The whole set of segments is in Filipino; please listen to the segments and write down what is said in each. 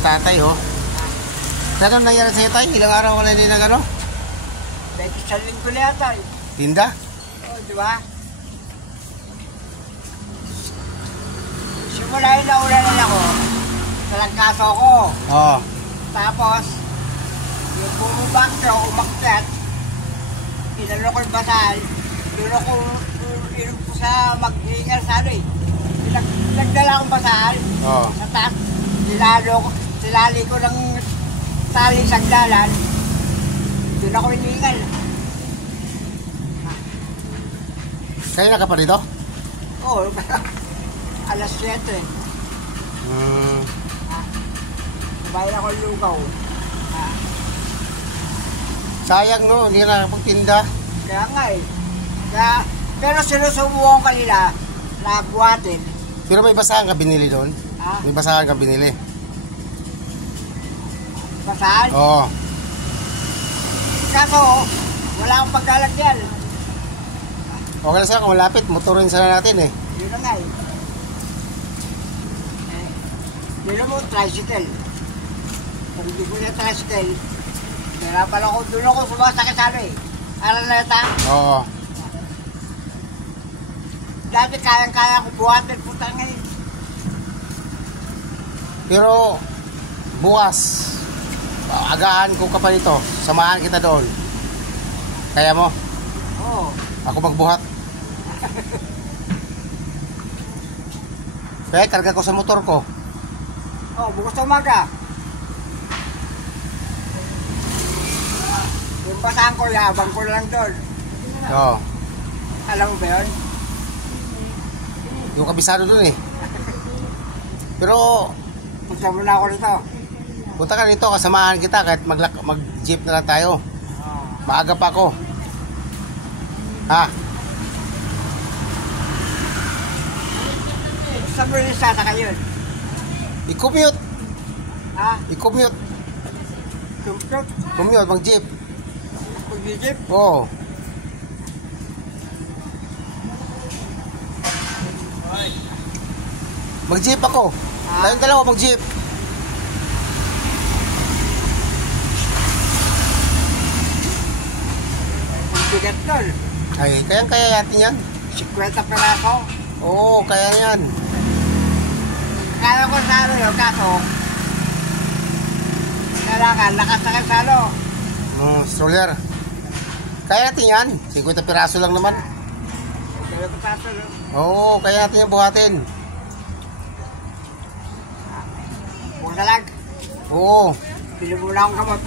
tatay, oh. Pero nangyari sa'yo, tay? Ilang araw ko na hindi nag, ano? Dahil sa linggo na yata, eh. Tinda? Oo, di ba? Simula yun na ulanan ako, talangkaso ko. Oo. Tapos, yung bumubak ko, umakyat, inalo ko yung basal, doon ako sa mag-hingal sa ano eh. Nagdala akong basal, sa taas, silali ko ng tali sa dalan, doon ako hinihingal. Kaya ka pa dito? Oo, alas 7. Bayan ako lugaw. Sayang, no? Hindi ka nakapagtinda. Kaya nga eh. Pero sinusubukan kanila na buhatin. Pero may basahan ka binili doon? May basahan ka binili? Basahan? Oo. Kaso, wala akong paglalagyan. Okay na sila kung malapit, motorin sana natin eh. Yun na nga eh. Dilo mo, tricycle. Kung hindi ko yung tricycle, kaya pala ko, doon ako sumasakit sa ano eh. Aral na yata. Oo. Dati kayang-kaya ko buhatin, putang ngayon. Pero, bukas, agahan ko ka pa dito. Samahan kita doon. Kaya mo? Oo. Ako magbuhat. Kaya karga ko sa motor ko. Oo, bukas sa umaga. Yung basahan ko, yabang ko lang doon. Oo. Alam mo ba yun? Yung kabisado doon eh. Pero, Punta muna ako dito. punta ka dito, kasamahan kita kahit mag-jeep na lang tayo. Maaga pa ako. Ha? Saan mo yung sasakay yun? I-commute. Ha? I-commute. Tumplot? Commute, mag-jeep. Pag-jeep? Oo. Mag-jeep ako. Tayong dalawa mag-jeep. Ang bigat doon. Ay, kaya natin yan. 50 peraso. Oo, kaya yan. Kaya ko sa ano yun, kaso kailangan nakasakay sa ano. Stroller. Kaya natin yan. 50 piraso lang naman. Kaya ko sa ano. Oo, kaya natin yan buhatin. Huwag na lang. Oo. Pili muna akong kamot.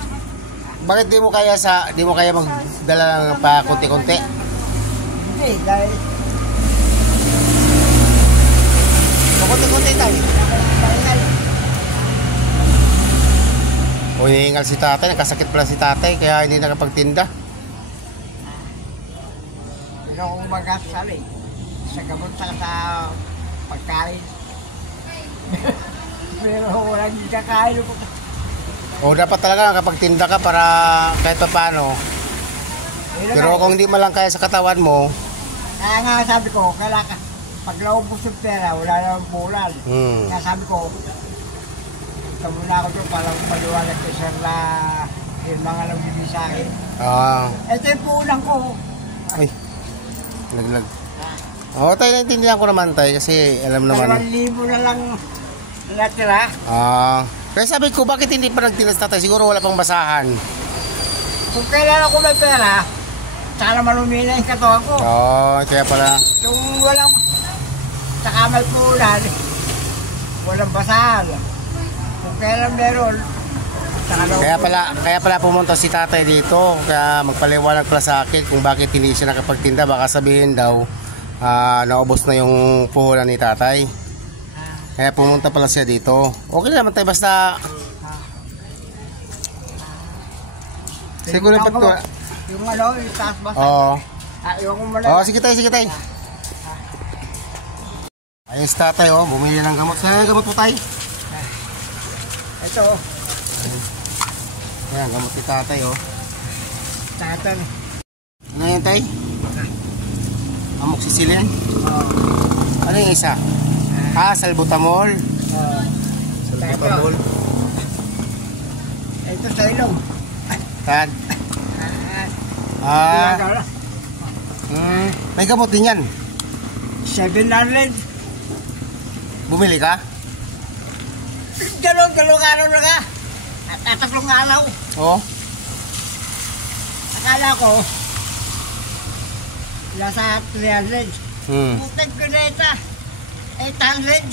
Bakit di mo kaya magdala ng pa konti-konti? Hindi, dahil Konti-konti tayo. pahingal. O hihingal si tatay, nakasakit pala si tatay kaya hindi nakapagtinda. Pero kung magasal eh. Sa gamot saka sa pagkain. Pero walang kakain ko. O dapat talaga nakapagtinda ka para kahit pa paano. Pero kung hindi mo lang kaya sa katawan mo. Kaya nga sabi ko, kailangan pag naubos yung pera, wala namang bulan. Kaya sabi ko, ito muna ako doon para paliwanag ko sir na yung mga nagbibig sa akin. Ito yung puunang ko. Ay, laglag. Oo, tayo naintindihan ko naman tayo kasi alam naman. 2,000 na lang natira. Kaya sabi ko, bakit hindi pa nagtilas tatay? Siguro wala pang basahan. Kung kailangan ko may pera, sana malumina yung katawan ko. Kaya pala. Yung walang, saka may puulan, walang basahan. Kung kailan meron, Kaya pala pumunta si tatay dito. Kaya magpaliwanag pala sa akin kung bakit hindi siya nakapagtinda. Baka sabihin daw, naubos na yung puhulan ni tatay. Kaya pumunta pala siya dito. Okay naman tayo basta. Siguro pa to. Yung ano, yung taas basa. Oo. Iwan ko muna. Sige tayo, sige tayo. Ayun si tatay, bumili ng gamot. Saan yung gamot po tayo? Ito. Ayan, gamot ni tatay, Tatan. Ano yun tayo? Amoxicillin? Ano yung isa? Salbutamol. Salbutamol. Ito sa ilong. Saan? Pinagala. May gamot din yan. 700. Bumili ka? Dalawang araw na ka. At tatlong araw. Oo. Akala ko, nasa 300. Putang kuneta, 800.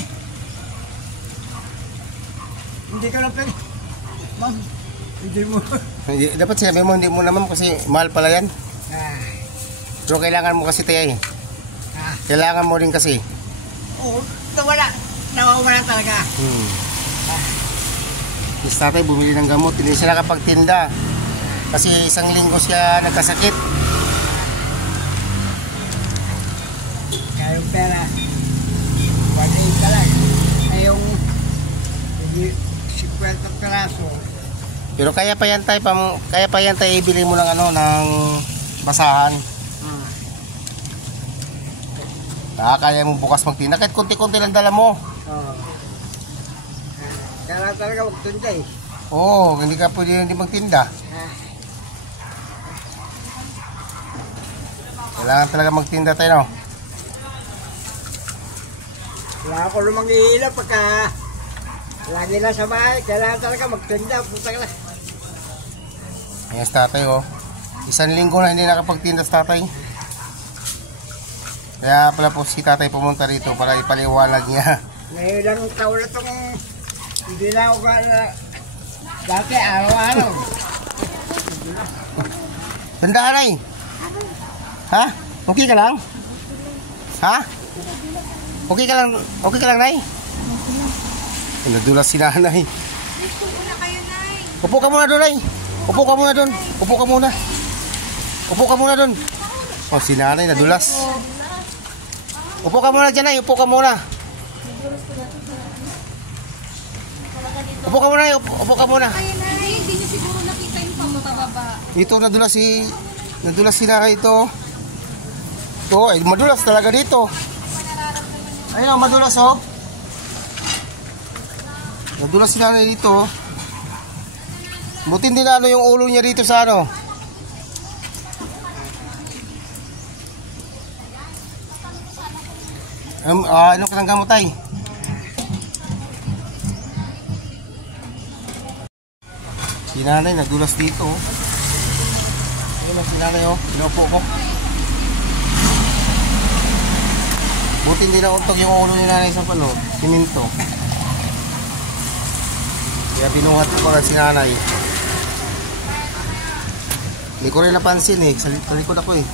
Hindi ka na pwede. Ma'am, hindi mo. Dapat sinabi mo, hindi mo naman kasi mahal pala yan. Pero kailangan mo kasi tayo eh. Kailangan mo rin kasi. Oo, nawala. Nawawala talaga. Yes, tatay bumili ng gamot, hindi siya nakapagtinda. Kasi isang linggo siya nagkasakit. Kaya yung pera, 1.8 ka lang. Ay yung 50 peraso. Pero kaya pa yan tayo ibili mo ng ano, ng basahan. Kaya mo bukas magtinda, kahit konti-konti lang dala mo. Oo. Kaya talaga magtunda eh. Oo, hindi ka pwede hindi magtinda. Kailangan talaga magtinda tayo, no? Wala ako lumang ihila pagka lagi na sa bahay. Kailangan talaga magtunda. Puta ka na. Ayan si tatay, oh. Isang linggo na hindi nakapagtinda si tatay. Kaya pala po si tatay pumunta rito para ipaliwanag niya. Ngayon lang taon na itong hindi na ako dati araw-araw. Tandaan ay. Ha? Okay ka lang? Ha? Okay ka lang, Nay? Nadulas si nanay. Upo ka muna doon, Nay. Upo ka muna doon. Upo ka muna. Upo ka muna doon. Oh, si nanay nadulas. Upo ka muna dyan, Nay. Upo ka muna. Upo ka muna, upo ka muna. Hindi niyo siguro nakita yung pamababa. Ito nadulas si nanay ito. Ito, ay madulas talaga dito. Ayun, madulas oh. Nadulas si nanay dito. Buti hindi na ano yung ulo niya dito sa ano. Ano ka ng gamot ay? Si nanay nadulas dito oh. Ayun na si nanay oh. Pinupo ko. Buti hindi na untog yung ulo ni nanay sa palo. Siminto. Kaya binuhat ko para si nanay. Hindi ko rin napansin eh. Sa likod ako eh.